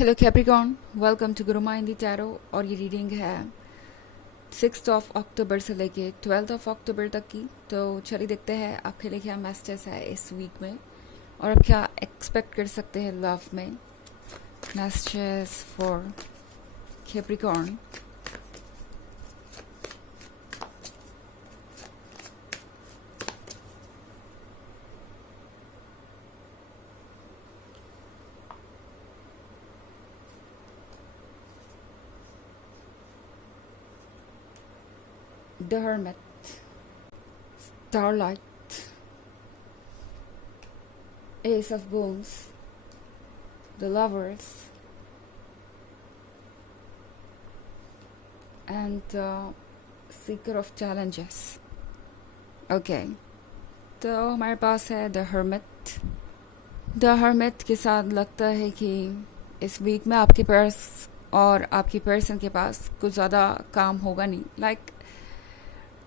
Hello Capricorn, welcome to Guru माइंदी tarot. और ये reading है 6 अक्टूबर से लेके 12 अक्टूबर तक की। तो चलिए देखते हैं आपके लिए क्या मैसेजेस है इस वीक में और आप क्या एक्सपेक्ट कर सकते हैं लव में। Messages for Capricorn. The Hermit, Starlight, Ace of Wands, The Lovers, and Seeker of Challenges. Okay, तो हमारे पास है द हर्मिट। द हर्मिट के साथ लगता है कि इस वीक में आपके पास और आपकी पर्सन के पास कुछ ज़्यादा काम होगा नहीं। लाइक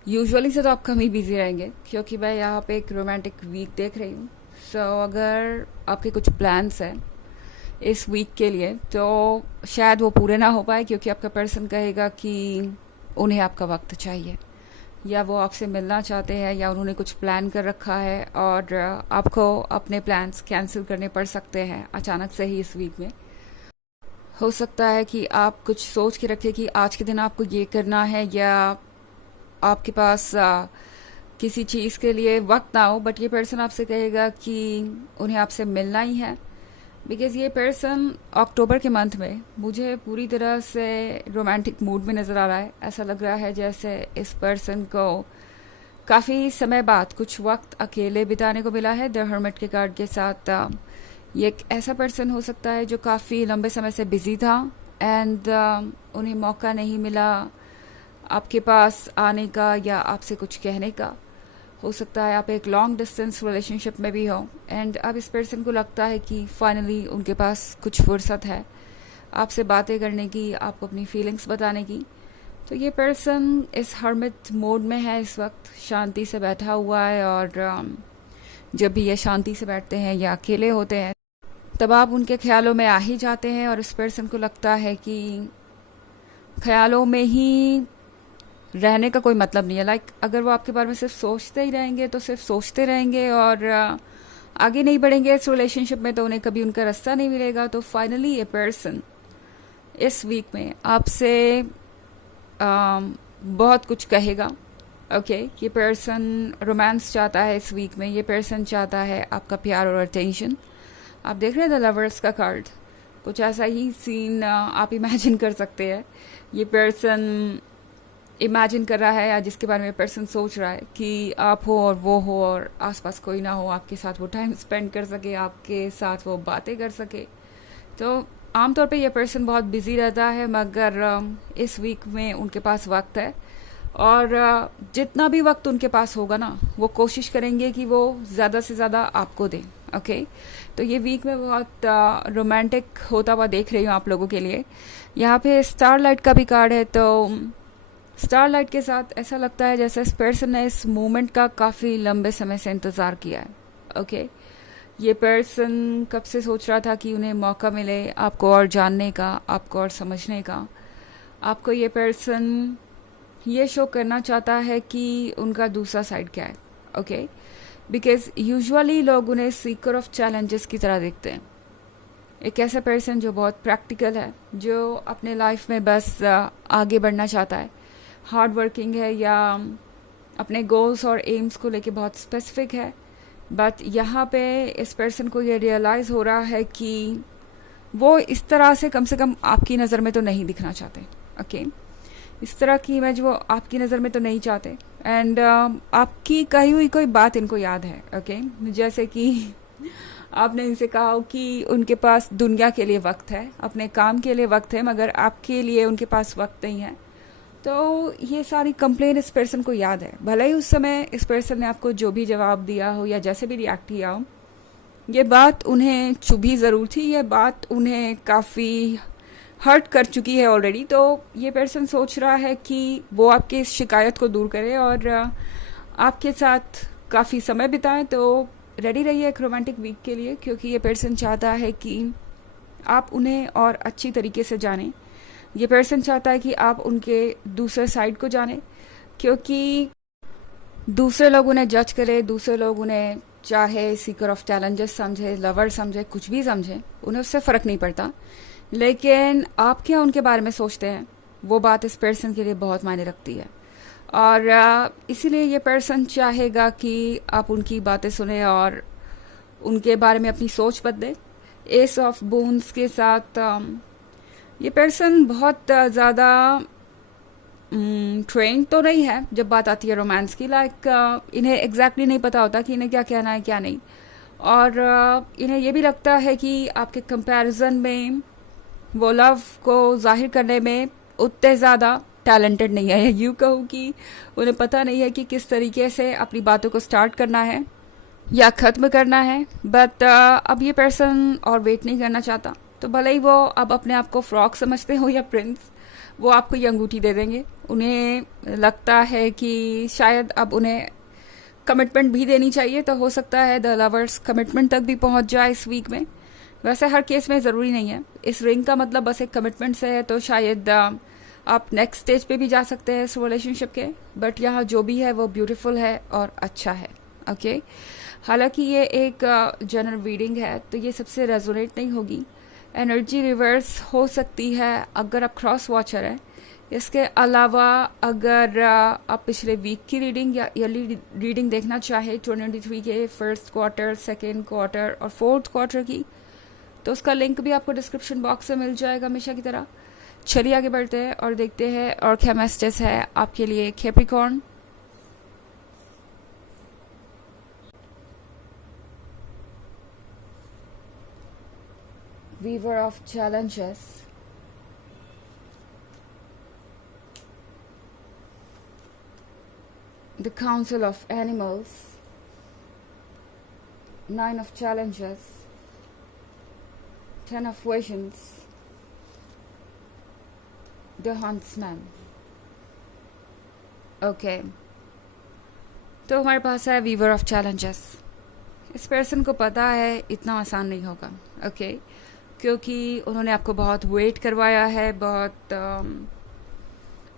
यूजुअली से तो आप कम ही बिजी रहेंगे, क्योंकि मैं यहाँ पे एक रोमांटिक वीक देख रही हूँ। सो अगर आपके कुछ प्लान्स हैं इस वीक के लिए तो शायद वो पूरे ना हो पाए, क्योंकि आपका पर्सन कहेगा कि उन्हें आपका वक्त चाहिए, या वो आपसे मिलना चाहते हैं, या उन्होंने कुछ प्लान कर रखा है और आपको अपने प्लान्स कैंसिल करने पड़ सकते हैं अचानक से ही इस वीक में। हो सकता है कि आप कुछ सोच के रखें कि आज के दिन आपको ये करना है, या आपके पास किसी चीज़ के लिए वक्त ना हो, बट ये पर्सन आपसे कहेगा कि उन्हें आपसे मिलना ही है। बिकॉज़ ये पर्सन अक्टूबर के मंथ में मुझे पूरी तरह से रोमांटिक मूड में नज़र आ रहा है। ऐसा लग रहा है जैसे इस पर्सन को काफ़ी समय बाद कुछ वक्त अकेले बिताने को मिला है। द हर्मिट के कार्ड के साथ ये एक ऐसा पर्सन हो सकता है जो काफ़ी लंबे समय से बिजी था एंड उन्हें मौका नहीं मिला आपके पास आने का या आपसे कुछ कहने का। हो सकता है आप एक लॉन्ग डिस्टेंस रिलेशनशिप में भी हो एंड अब इस पर्सन को लगता है कि फाइनली उनके पास कुछ फुर्सत है आपसे बातें करने की, आपको अपनी फीलिंग्स बताने की। तो ये पर्सन इस हर्मिट मोड में है इस वक्त, शांति से बैठा हुआ है। और जब भी ये शांति से बैठते हैं या अकेले होते हैं तब आप उनके ख्यालों में आ ही जाते हैं, और इस पर्सन को लगता है कि ख्यालों में ही रहने का कोई मतलब नहीं है। लाइक अगर वो आपके बारे में सिर्फ सोचते ही रहेंगे तो सिर्फ सोचते रहेंगे और आगे नहीं बढ़ेंगे इस रिलेशनशिप में, तो उन्हें कभी उनका रास्ता नहीं मिलेगा। तो फाइनली ये पर्सन इस वीक में आपसे बहुत कुछ कहेगा। ओके, ये पर्सन रोमांस चाहता है इस वीक में। ये पर्सन चाहता है आपका प्यार और अटेंशन। आप देख रहे हैं द लवर्स का कार्ड, कुछ ऐसा ही सीन आप इमेजिन कर सकते हैं। ये पर्सन इमेजिन कर रहा है, या जिसके बारे में पर्सन सोच रहा है कि आप हो और वो हो और आसपास कोई ना हो, आपके साथ वो टाइम स्पेंड कर सके, आपके साथ वो बातें कर सके। तो आमतौर पे ये पर्सन बहुत बिजी रहता है, मगर इस वीक में उनके पास वक्त है, और जितना भी वक्त उनके पास होगा ना, वो कोशिश करेंगे कि वो ज़्यादा से ज़्यादा आपको दें। ओके, तो ये वीक में बहुत रोमांटिक होता हुआ देख रही हूँ आप लोगों के लिए। यहाँ पे स्टारलाइट का भी कार्ड है, तो स्टारलाइट के साथ ऐसा लगता है जैसे इस पर्सन ने इस मोमेंट का काफ़ी लंबे समय से इंतज़ार किया है। ओके, ये पर्सन कब से सोच रहा था कि उन्हें मौका मिले आपको और जानने का, आपको और समझने का। आपको ये पर्सन ये शो करना चाहता है कि उनका दूसरा साइड क्या है। ओके, बिकॉज यूजुअली लोग उन्हें सीकर ऑफ चैलेंजेस की तरह देखते हैं। एक ऐसा पर्सन जो बहुत प्रैक्टिकल है, जो अपने लाइफ में बस आगे बढ़ना चाहता है, हार्ड वर्किंग है, या अपने गोल्स और एम्स को लेके बहुत स्पेसिफिक है। बट यहाँ पे इस पर्सन को ये रियलाइज़ हो रहा है कि वो इस तरह से कम आपकी नज़र में तो नहीं दिखना चाहते। ओके, इस तरह की इमेज वो आपकी नज़र में तो नहीं चाहते। एंड आपकी कही हुई कोई बात इनको याद है। ओके, जैसे कि आपने इनसे कहा हो कि उनके पास दुनिया के लिए वक्त है, अपने काम के लिए वक्त है, मगर आपके लिए उनके पास वक्त नहीं है। तो ये सारी कंप्लेन इस पर्सन को याद है। भले ही उस समय इस पर्सन ने आपको जो भी जवाब दिया हो या जैसे भी रिएक्ट किया हो, ये बात उन्हें चुभी ज़रूर थी, ये बात उन्हें काफ़ी हर्ट कर चुकी है ऑलरेडी। तो ये पर्सन सोच रहा है कि वो आपकी इस शिकायत को दूर करे और आपके साथ काफ़ी समय बिताएं। तो रेडी रहिए एक रोमांटिक वीक के लिए, क्योंकि ये पर्सन चाहता है कि आप उन्हें और अच्छी तरीके से जानें। ये पर्सन चाहता है कि आप उनके दूसरे साइड को जानें, क्योंकि दूसरे लोग उन्हें जज करें, दूसरे लोग उन्हें चाहे सीकर ऑफ चैलेंजेस समझे, लवर समझे, कुछ भी समझे, उन्हें उससे फ़र्क नहीं पड़ता। लेकिन आप क्या उनके बारे में सोचते हैं, वो बात इस पर्सन के लिए बहुत मायने रखती है। और इसीलिए ये पर्सन चाहेगा कि आप उनकी बातें सुने और उनके बारे में अपनी सोच बदले। एस ऑफ बून्स के साथ ये पर्सन बहुत ज़्यादा ट्रेंड तो नहीं है जब बात आती है रोमांस की। इन्हें एग्जैक्टली नहीं पता होता कि इन्हें क्या कहना है क्या नहीं। और इन्हें ये भी लगता है कि आपके कंपैरिजन में वो लव को जाहिर करने में उतने ज़्यादा टैलेंटेड नहीं है। यूँ कहूँ कि उन्हें पता नहीं है कि किस तरीके से अपनी बातों को स्टार्ट करना है या ख़त्म करना है। बट अब ये पर्सन और वेट नहीं करना चाहता, तो भले ही वो अब अपने आप को फ्रॉक समझते हो या प्रिंस, वो आपको ये अंगूठी दे देंगे। उन्हें लगता है कि शायद अब उन्हें कमिटमेंट भी देनी चाहिए, तो हो सकता है द लवर्स कमिटमेंट तक भी पहुंच जाए इस वीक में। वैसे हर केस में ज़रूरी नहीं है, इस रिंग का मतलब बस एक कमिटमेंट से है, तो शायद आप नेक्स्ट स्टेज पे भी जा सकते हैं इस रिलेशनशिप के। बट यहाँ जो भी है वो ब्यूटीफुल है और अच्छा है। ओके, हालांकि ये एक जनरल रीडिंग है, तो ये सबसे रेजोनेट नहीं होगी। एनर्जी रिवर्स हो सकती है अगर आप क्रॉस वॉचर हैं। इसके अलावा अगर आप पिछले वीक की रीडिंग या ईयरली रीडिंग देखना चाहें 2023 के फर्स्ट क्वार्टर, सेकेंड क्वार्टर और फोर्थ क्वार्टर की, तो उसका लिंक भी आपको डिस्क्रिप्शन बॉक्स में मिल जाएगा हमेशा की तरह। चलिए आगे बढ़ते हैं और देखते हैं और क्या मैसेजेस है आपके लिए Capricorn. Weaver of challenges, the council of animals, 9 of challenges, 10 of visions, the huntsman। Okay, तो हमारे पास है वीवर ऑफ चैलेंजेस। इस पर्सन को पता है इतना आसान नहीं होगा। ओके, क्योंकि उन्होंने आपको बहुत वेट करवाया है, बहुत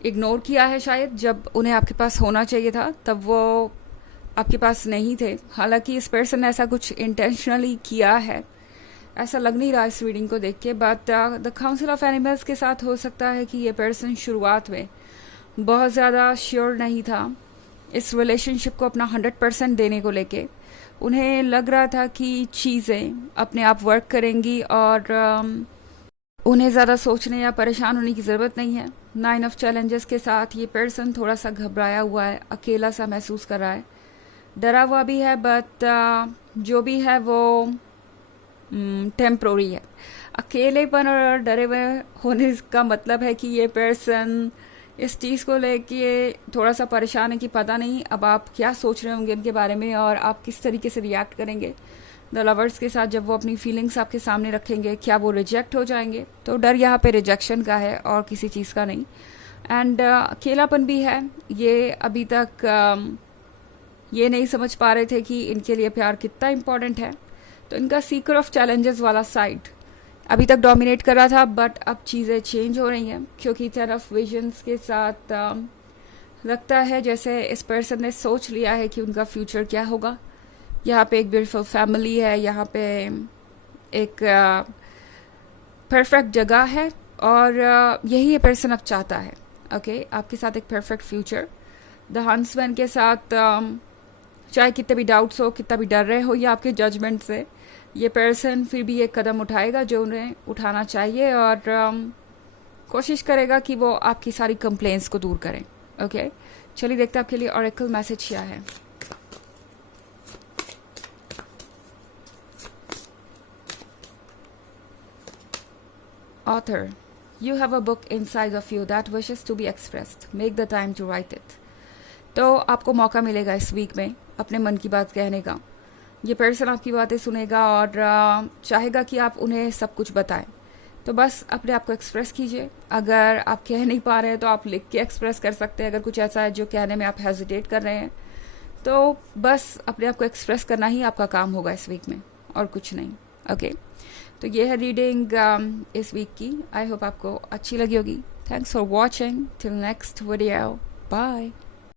इग्नोर किया है। शायद जब उन्हें आपके पास होना चाहिए था तब वो आपके पास नहीं थे। हालांकि इस पर्सन ने ऐसा कुछ इंटेंशनली किया है, ऐसा लग नहीं रहा इस रीडिंग को देख के। But the council of animals के साथ हो सकता है कि ये पर्सन शुरुआत में बहुत ज़्यादा श्योर नहीं था इस रिलेशनशिप को अपना 100% देने को लेके। उन्हें लग रहा था कि चीज़ें अपने आप वर्क करेंगी और उन्हें ज़्यादा सोचने या परेशान होने की ज़रूरत नहीं है। 9 ऑफ चैलेंजेस के साथ ये पर्सन थोड़ा सा घबराया हुआ है, अकेला सा महसूस कर रहा है, डरा हुआ भी है। बट जो भी है वो टेम्प्रोरी है। अकेलेपन और डरे हुए होने का मतलब है कि ये पर्सन इस चीज़ को लेके थोड़ा सा परेशान है कि पता नहीं अब आप क्या सोच रहे होंगे इनके बारे में और आप किस तरीके से रिएक्ट करेंगे द लवर्स के साथ जब वो अपनी फीलिंग्स आपके सामने रखेंगे। क्या वो रिजेक्ट हो जाएंगे? तो डर यहाँ पे रिजेक्शन का है और किसी चीज़ का नहीं। एंड अकेलापन भी है। ये अभी तक ये नहीं समझ पा रहे थे कि इनके लिए प्यार कितना इम्पोर्टेंट है। तो इनका सीकर ऑफ चैलेंजेस वाला साइड अभी तक डोमिनेट कर रहा था, बट अब चीज़ें चेंज हो रही हैं क्योंकि 10 ऑफ विजन्स के साथ लगता है जैसे इस पर्सन ने सोच लिया है कि उनका फ्यूचर क्या होगा। यहाँ पे एक ब्यूटीफुल फैमिली है, यहाँ पे एक परफेक्ट जगह है और यही ये पर्सन अब चाहता है। ओके, आपके साथ एक परफेक्ट फ्यूचर। द हंट्समैन के साथ चाहे कितने भी डाउट्स हो, कितना भी डर रहे हो या आपके जजमेंट से, ये पर्सन फिर भी एक कदम उठाएगा जो उन्हें उठाना चाहिए और कोशिश करेगा कि वो आपकी सारी कंप्लेंट्स को दूर करें। ओके, चलिए देखते हैं आपके लिए ऑरेकल मैसेज क्या है। Author, you have a book inside of you that wishes to be expressed. Make the time to write it. तो आपको मौका मिलेगा इस वीक में अपने मन की बात कहने का। ये पर्सन आपकी बातें सुनेगा और चाहेगा कि आप उन्हें सब कुछ बताएं। तो बस अपने आप को एक्सप्रेस कीजिए। अगर आप कह नहीं पा रहे हैं तो आप लिख के एक्सप्रेस कर सकते हैं। अगर कुछ ऐसा है जो कहने में आप हेजिटेट कर रहे हैं तो बस अपने आप को एक्सप्रेस करना ही आपका काम होगा इस वीक में और कुछ नहीं। ओके, तो ये है रीडिंग इस वीक की. आई होप आपको अच्छी लगी होगी. Thanks for watching. Till next video. Bye.